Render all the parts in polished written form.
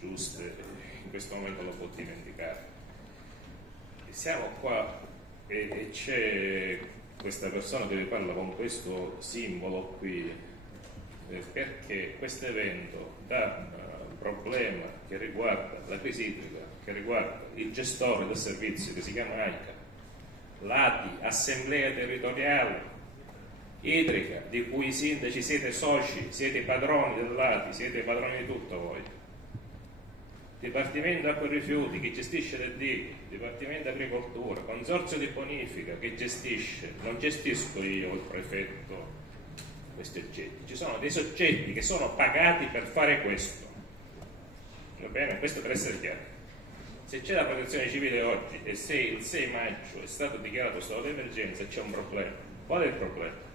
giuste, in questo momento lo può dimenticare. Siamo qua e c'è questa persona che vi parla con questo simbolo qui, perché questo evento dà un problema che riguarda la crisi idrica, che riguarda il gestore del servizio che si chiama AICA, l'ATI, Assemblea Territoriale Idrica, di cui i sindaci siete soci, siete padroni dell'ATI, siete padroni di tutto voi. Dipartimento Acqua e Rifiuti che gestisce le dighe, Dipartimento Agricoltura, Consorzio di Bonifica che gestisce, non gestisco io, il prefetto, questi oggetti. Ci sono dei soggetti che sono pagati per fare questo. Va bene? Questo per essere chiaro. Se c'è la protezione civile oggi e se il 6 maggio è stato dichiarato stato di emergenza, c'è un problema. Qual è il problema?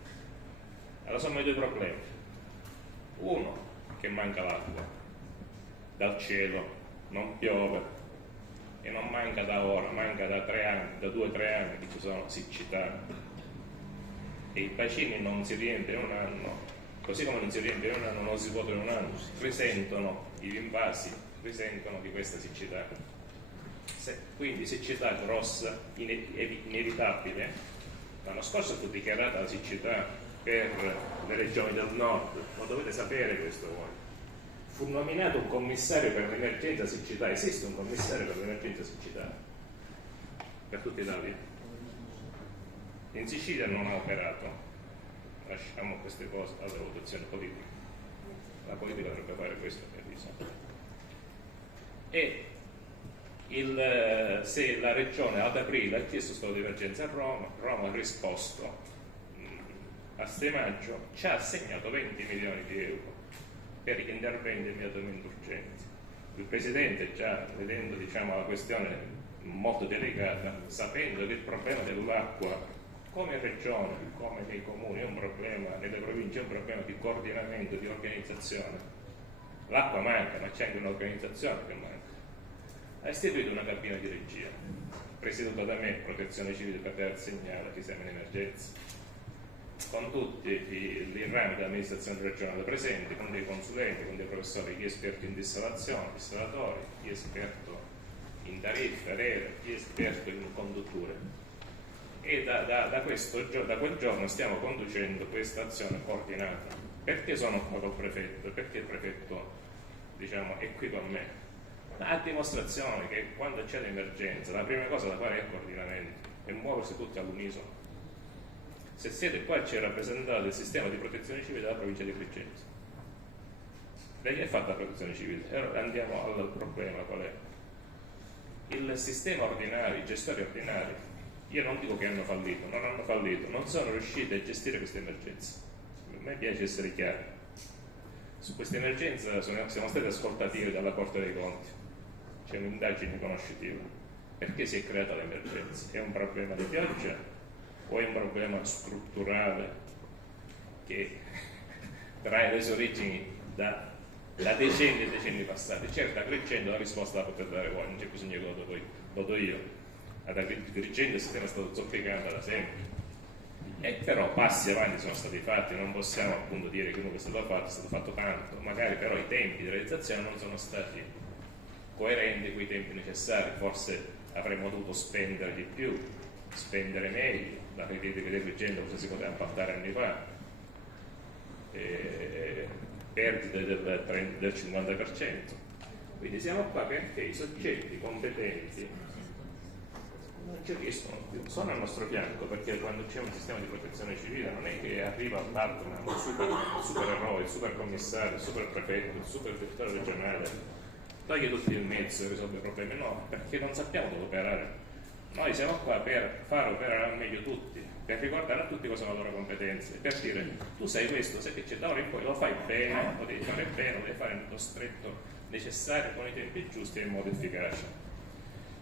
È la somma di due problemi. Uno, che manca l'acqua dal cielo, non piove e non manca da ora, manca da 3 anni, da 2 o 3 anni che ci sono siccità e i bacini non si riempiono in un anno, così come non si riempiono in un anno, non si vota in un anno, risentono gli invasi, risentono di questa siccità. Quindi siccità grossa, inevitabile. L'anno scorso fu dichiarata la siccità per le regioni del nord, lo dovete sapere questo voi. Fu nominato un commissario per l'emergenza siccità, esiste un commissario per l'emergenza siccità per tutta Italia? In Sicilia non ha operato, lasciamo queste cose alla valutazione politica, la politica dovrebbe fare questo per esempio. E se la regione ad aprile ha chiesto stato di emergenza a Roma, Roma ha risposto a 6 maggio, ci ha assegnato 20 milioni di euro per gli interventi immediatamente urgenti. Il Presidente, già vedendo la questione molto delicata, sapendo che il problema dell'acqua come regione, come nei comuni, è un problema, nelle province è un problema di coordinamento, di organizzazione. L'acqua manca, ma c'è anche un'organizzazione che manca. Ha istituito una cabina di regia, presieduta da me, Protezione Civile, per dare il segnale che siamo in emergenza, con tutti i rami dell'amministrazione regionale presenti, con dei consulenti, con dei professori, chi è esperto in dissalazione, dissalatori, chi è esperto in tariffe, aree, chi è esperto in condutture. E da quel giorno stiamo conducendo questa azione coordinata. Perché sono qua col prefetto? Perché il prefetto è qui con me? A dimostrazione che quando c'è l'emergenza la prima cosa da fare è il coordinamento e muoversi tutti all'unisono. Se siete qua c'è rappresentato il sistema di protezione civile della provincia di Agrigento. Lei è fatta la protezione civile. Allora andiamo al problema qual è. Il sistema ordinario, i gestori ordinari, io non dico che hanno fallito, non hanno fallito, non sono riusciti a gestire questa emergenza. A me piace essere chiaro. Su questa emergenza siamo stati ascoltati dalla Corte dei Conti. C'è un'indagine conoscitiva. Perché si è creata l'emergenza? È un problema di pioggia o è un problema strutturale che trae le sue origini da decenni e decenni passati? Certo, Agrigento la risposta la potete dare voi, non c'è bisogno che lo do io. Ad Agrigento il sistema è stato zoppicato da sempre. Però passi avanti sono stati fatti, non possiamo appunto dire che è stato fatto tanto, magari però i tempi di realizzazione non sono stati coerenti con i tempi necessari, forse avremmo dovuto spendere di più, spendere meglio, la critica di Agrigento cosa si poteva fattare anni fa, perdite del 50%, quindi siamo qua perché i soggetti competenti non ci riescono più, sono al nostro fianco, perché quando c'è un sistema di protezione civile non è che arriva Batman, il supereroe, il supercommissario, il superprefetto, il superdirettore regionale, toglie tutti il mezzo e risolve i problemi, no, perché non sappiamo dove operare. Noi siamo qua per far operare al meglio tutti, per ricordare a tutti cosa sono le loro competenze, per dire tu sai questo, sai che c'è da ora in poi, lo fai bene, lo devi fare bene, lo devi fare nello stretto necessario, con i tempi giusti e in modo efficace.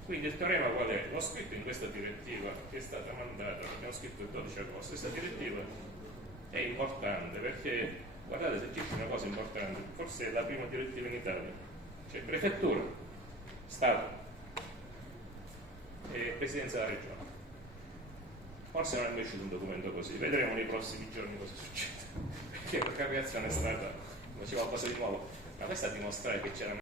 Quindi il teorema qual è? L'ho scritto in questa direttiva che è stata mandata, l'abbiamo scritto il 12 agosto. Questa direttiva è importante perché, guardate, se c'è una cosa importante, forse è la prima direttiva in Italia, c'è prefettura, Stato e Presidenza della Regione. Forse non è mai uscito un documento così, vedremo nei prossimi giorni cosa succede, perché la reazione è stata, non c'è qualcosa di nuovo, ma questa a dimostrare che c'era